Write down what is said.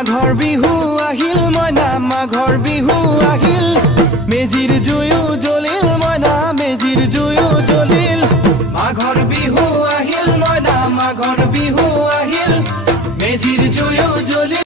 মাঘৰ বিহু আহিল মইনা মাঘৰ বিহু আহিল মেজিৰ জুয়ো জ্বলিল মইনা মেজিৰ জুয়ো জ্বলিল মাঘৰ বিহু আহিল মইনা মাঘৰ বিহু আহিল মেজিৰ জুয়ো জ্বলিল